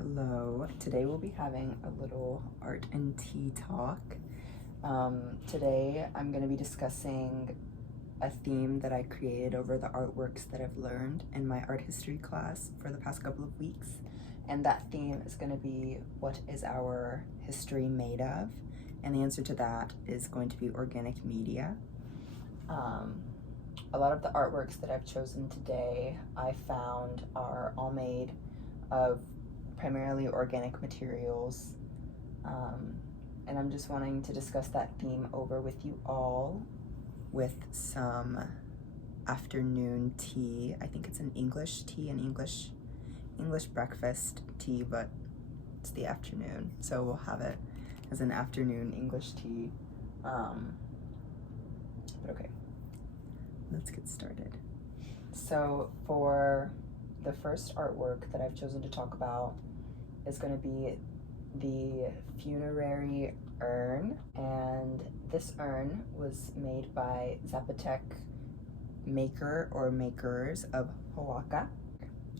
Hello. Today we'll be having a little art and tea talk. Today I'm going to be discussing a theme that I created over the artworks that I've learned in my art history class for the past couple of weeks. And that theme is going to be, what is our history made of? And the answer to that is going to be organic media. A lot of the artworks that I've chosen today I found are all made of primarily organic materials, and I'm just wanting to discuss that theme over with you all with some afternoon tea. I think it's an English tea, an English breakfast tea, but it's the afternoon, so we'll have it as an afternoon English tea. But okay, let's get started. So for the first artwork that I've chosen to talk about is going to be the Funerary Urn, and this urn was made by Zapotec Maker or makers of Oaxaca,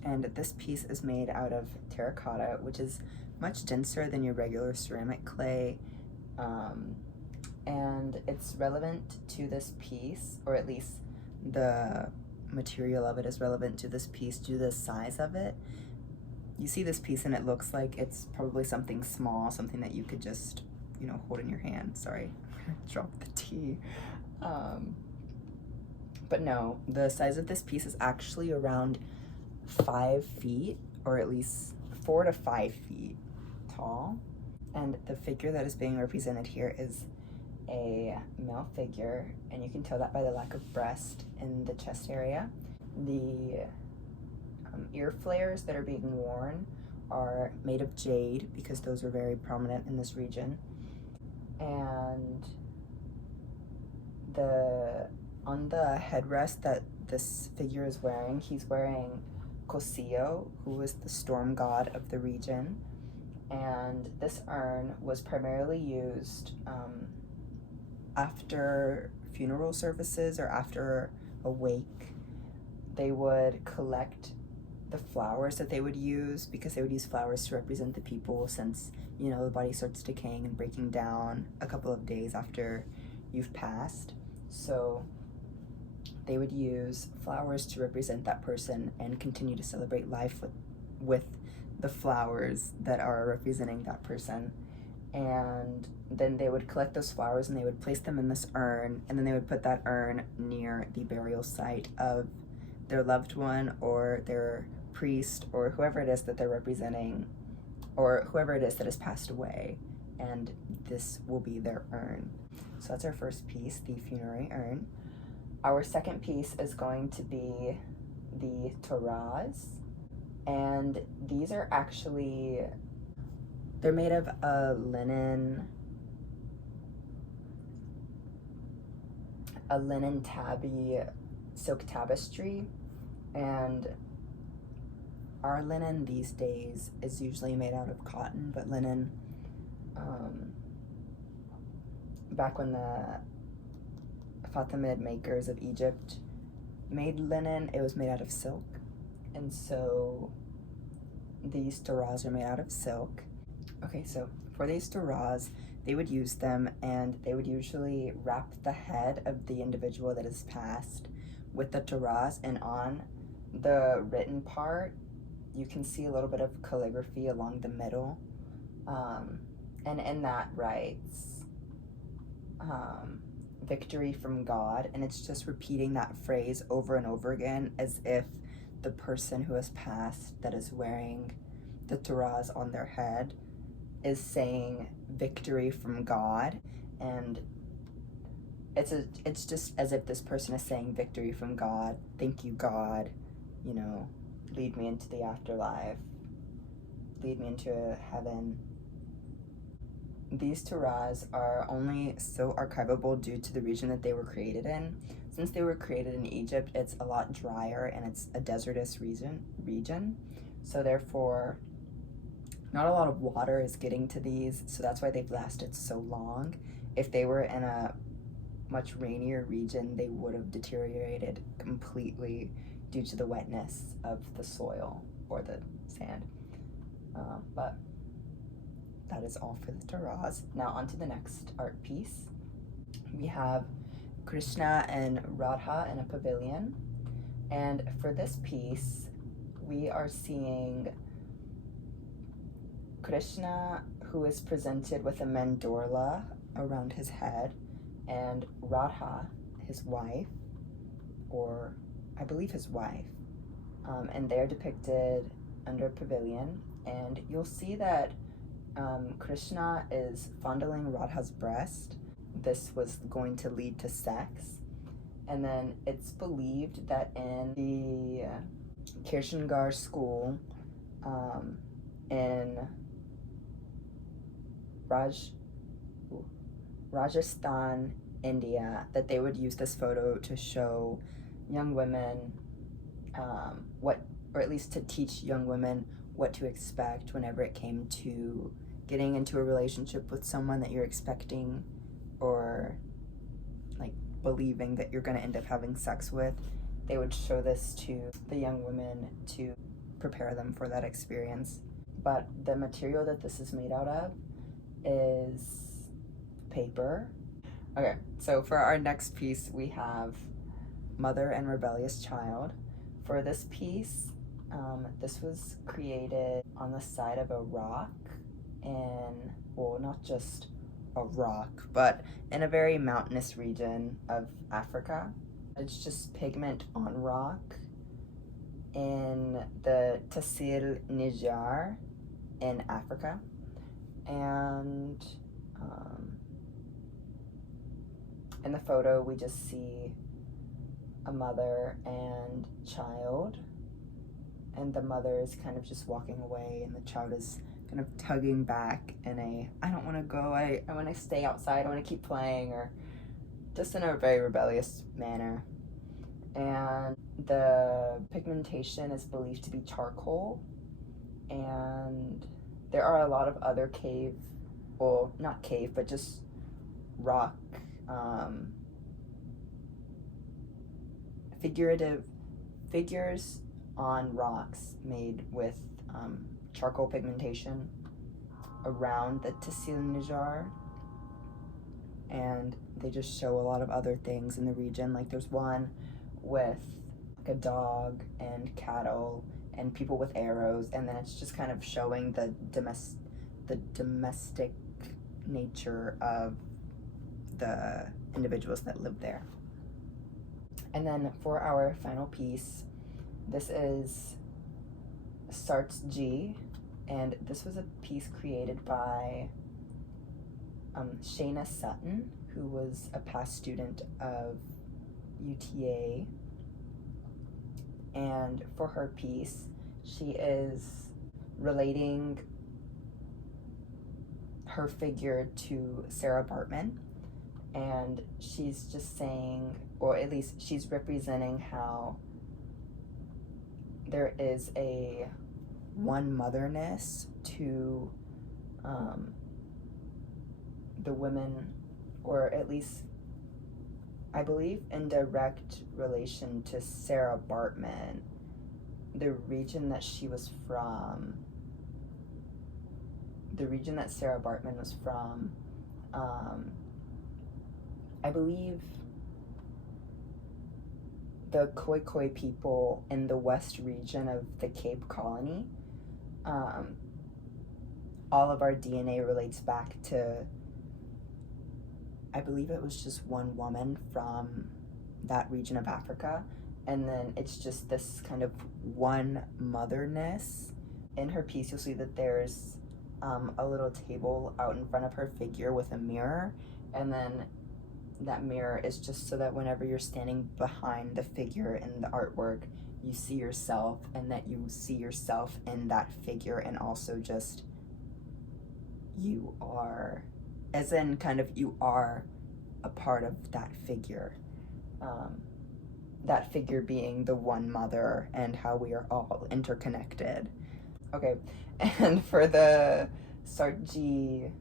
and this piece is made out of terracotta, which is much denser than your regular ceramic clay, and it's relevant to this piece, or at least the material of it is relevant to this piece due to the size of it. You see this piece and it looks like it's probably something small, something that you could just, hold in your hand. Sorry, drop the tea. But no, the size of this piece is actually around 5 feet, or at least 4 to 5 feet tall. And the figure that is being represented here is a male figure, and you can tell that by the lack of breast in the chest area. The ear flares that are being worn are made of jade because those are very prominent in this region. And on the headrest that this figure is wearing, he's wearing Cosio, who is the storm god of the region. And this urn was primarily used after funeral services or after a wake. They would collect the flowers that they would use, because they would use flowers to represent the people, since the body starts decaying and breaking down a couple of days after you've passed. So they would use flowers to represent that person and continue to celebrate life with the flowers that are representing that person. And then they would collect those flowers and they would place them in this urn, and then they would put that urn near the burial site of their loved one or their priest or whoever it is that they're representing, or whoever it is that has passed away, and this will be their urn. So that's our first piece, the funerary urn. Our second piece is going to be the Tiraz, and these are actually, they're made of a linen tabby silk tapestry, and our linen these days is usually made out of cotton, but linen, back when the Fatimid Makers of Egypt made linen, it was made out of silk, and so these Tiraz are made out of silk. Okay, so for these Tiraz, they would use them, and they would usually wrap the head of the individual that is passed with the Tiraz, and on the written part you can see a little bit of calligraphy along the middle, and in that writes victory from God, and it's just repeating that phrase over and over again, as if the person who has passed that is wearing the Tiraz on their head is saying victory from God. And it's just as if this person is saying victory from God, thank you God, lead me into the afterlife, lead me into heaven. These Tiraz are only so archivable due to the region that they were created in. Since they were created in Egypt, it's a lot drier and it's a desertous region. So therefore, not a lot of water is getting to these, so that's why they've lasted so long. If they were in a much rainier region, they would have deteriorated completely due to the wetness of the soil or the sand. But that is all for the Tiraz. Now on to the next art piece. We have Krishna and Radha in a pavilion. And for this piece, we are seeing Krishna, who is presented with a mandorla around his head, and Radha, his wife, or I believe his wife, and they're depicted under a pavilion. And you'll see that Krishna is fondling Radha's breast. This was going to lead to sex. And then it's believed that in the Kishangarh school in Rajasthan, India, that they would use this photo to show young women or at least to teach young women what to expect whenever it came to getting into a relationship with someone that you're expecting or like believing that you're going to end up having sex with. They would show this to the young women to prepare them for that experience. But the material that this is made out of is paper. Okay, so for our next piece, we have Mother and Rebellious Child. For this piece, this was created on the side of a rock in, well, not just a rock, but in a very mountainous region of Africa. It's just pigment on rock in the Tassili Niger in Africa. And in the photo, we just see a mother and child, and the mother is kind of just walking away, and the child is kind of tugging back in a, I don't want to go, I want to stay outside, I want to keep playing, or just in a very rebellious manner. And the pigmentation is believed to be charcoal, and there are a lot of other cave, well, not cave, but just rock, figurative figures on rocks made with charcoal pigmentation around the Tassili Niger, and they just show a lot of other things in the region. Like there's one with like a dog and cattle and people with arrows, and then it's just kind of showing the domestic nature of the individuals that live there. And then for our final piece, this is Saartjie, and this was a piece created by Shayna Sutton, who was a past student of UTA. And for her piece, she is relating her figure to Sarah Bartman, and she's just saying, or at least she's representing how there is a one motherness to the women, or at least I believe in direct relation to Sarah Bartman, the region that she was from, the region that Sarah Bartman was from, I believe the Khoi people in the west region of the Cape Colony. All of our DNA relates back to, I believe it was just one woman from that region of Africa, and then it's just this kind of one motherness. In her piece, you'll see that there's a little table out in front of her figure with a mirror, and then that mirror is just so that whenever you're standing behind the figure in the artwork, you see yourself, and that you see yourself in that figure, and also just you are, as in kind of you are a part of that figure. That figure being the one mother and how we are all interconnected. Okay, and for the Saartjie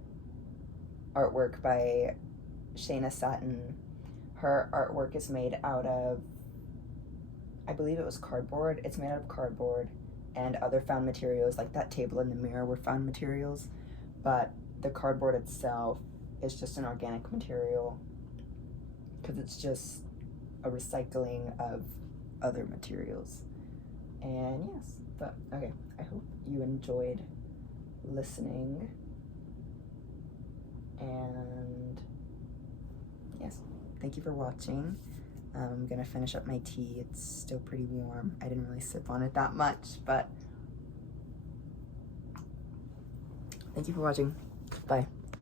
artwork by Shayna Sutton, her artwork is made out of, I believe it was cardboard. It's made out of cardboard, and other found materials, like that table and the mirror were found materials, but the cardboard itself is just an organic material because it's just a recycling of other materials. And yes, but okay, I hope you enjoyed listening, and yes, thank you for watching. I'm gonna finish up my tea. It's still pretty warm. I didn't really sip on it that much, but thank you for watching. Bye.